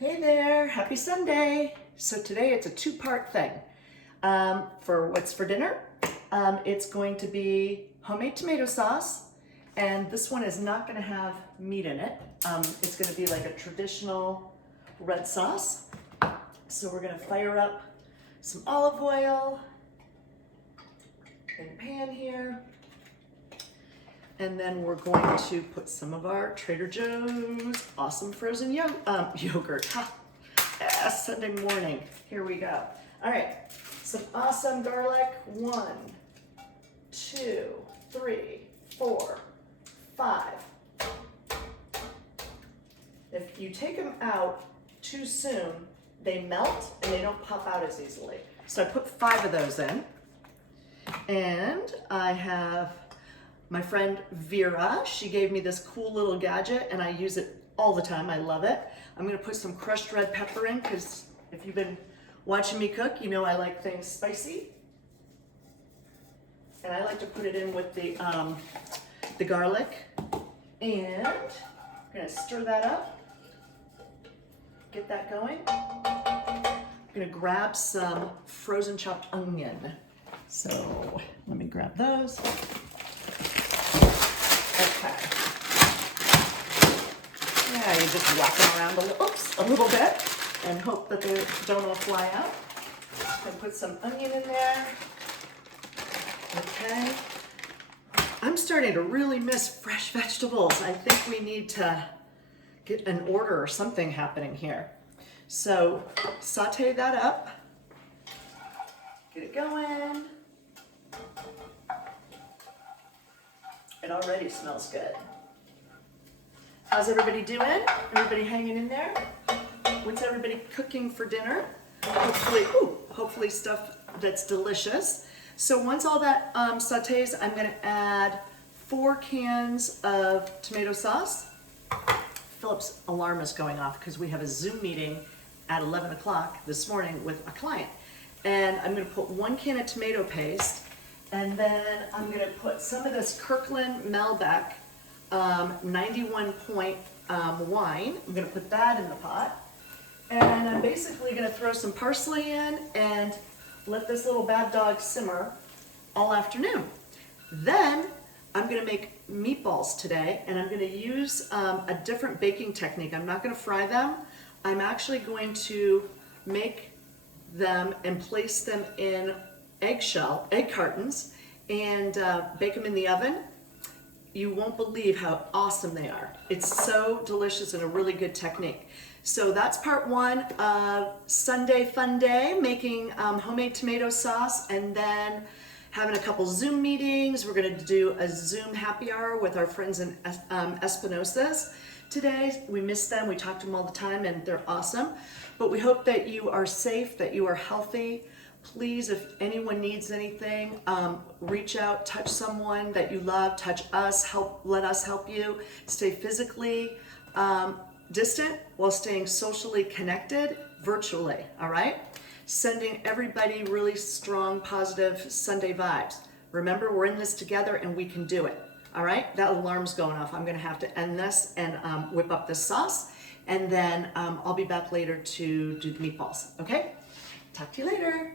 Hey there, happy Sunday. So today it's a two-part thing. For what's for dinner, it's going to be homemade tomato sauce, and this one is not gonna have meat in it. It's gonna be like a traditional red sauce. So we're gonna fire up some olive oil in a pan here. And then we're going to put some of our Trader Joe's awesome frozen yogurt. Ha! Yeah, Sunday morning. Here we go. All right, some awesome garlic. 1, 2, 3, 4, 5. If you take them out too soon, they melt and they don't pop out as easily. So I put 5 of those in. And I have my friend Vera. She gave me this cool little gadget and I use it all the time. I love it. I'm gonna put some crushed red pepper in because if you've been watching me cook, you know I like things spicy. And I like to put it in with the garlic. And I'm gonna stir that up. Get that going. I'm gonna grab some frozen chopped onion. So let me grab those. Okay. Yeah, you just whack them around a little bit and hope that they don't all fly out. And put some onion in there. Okay. I'm starting to really miss fresh vegetables. I think we need to get an order or something happening here. So saute that up. Get it going. It already smells good. How's everybody doing? Everybody hanging in there? What's everybody cooking for dinner? Hopefully stuff that's delicious. So once all that sautés, I'm gonna add 4 cans of tomato sauce. Philip's alarm is going off because we have a Zoom meeting at 11 o'clock this morning with a client. And I'm gonna put 1 can of tomato paste. And then I'm gonna put some of this Kirkland Malbec 91 point wine. I'm gonna put that in the pot. And I'm basically gonna throw some parsley in and let this little bad dog simmer all afternoon. Then I'm gonna make meatballs today, and I'm gonna use a different baking technique. I'm not gonna fry them. I'm actually going to make them and place them in egg cartons and bake them in the oven. You won't believe how awesome they are. It's so delicious and a really good technique. So that's part 1 of Sunday Fun Day, making homemade tomato sauce and then having a couple Zoom meetings. We're gonna do a Zoom happy hour with our friends in Espinosa's today. We miss them, we talk to them all the time and they're awesome. But we hope that you are safe, that you are healthy. Please, if anyone needs anything, reach out, touch someone that you love, touch us, let us help you. Stay physically distant while staying socially connected virtually, all right? Sending everybody really strong, positive Sunday vibes. Remember, we're in this together and we can do it, all right? That alarm's going off. I'm gonna have to end this and whip up this sauce, and then I'll be back later to do the meatballs, okay? Talk to you later.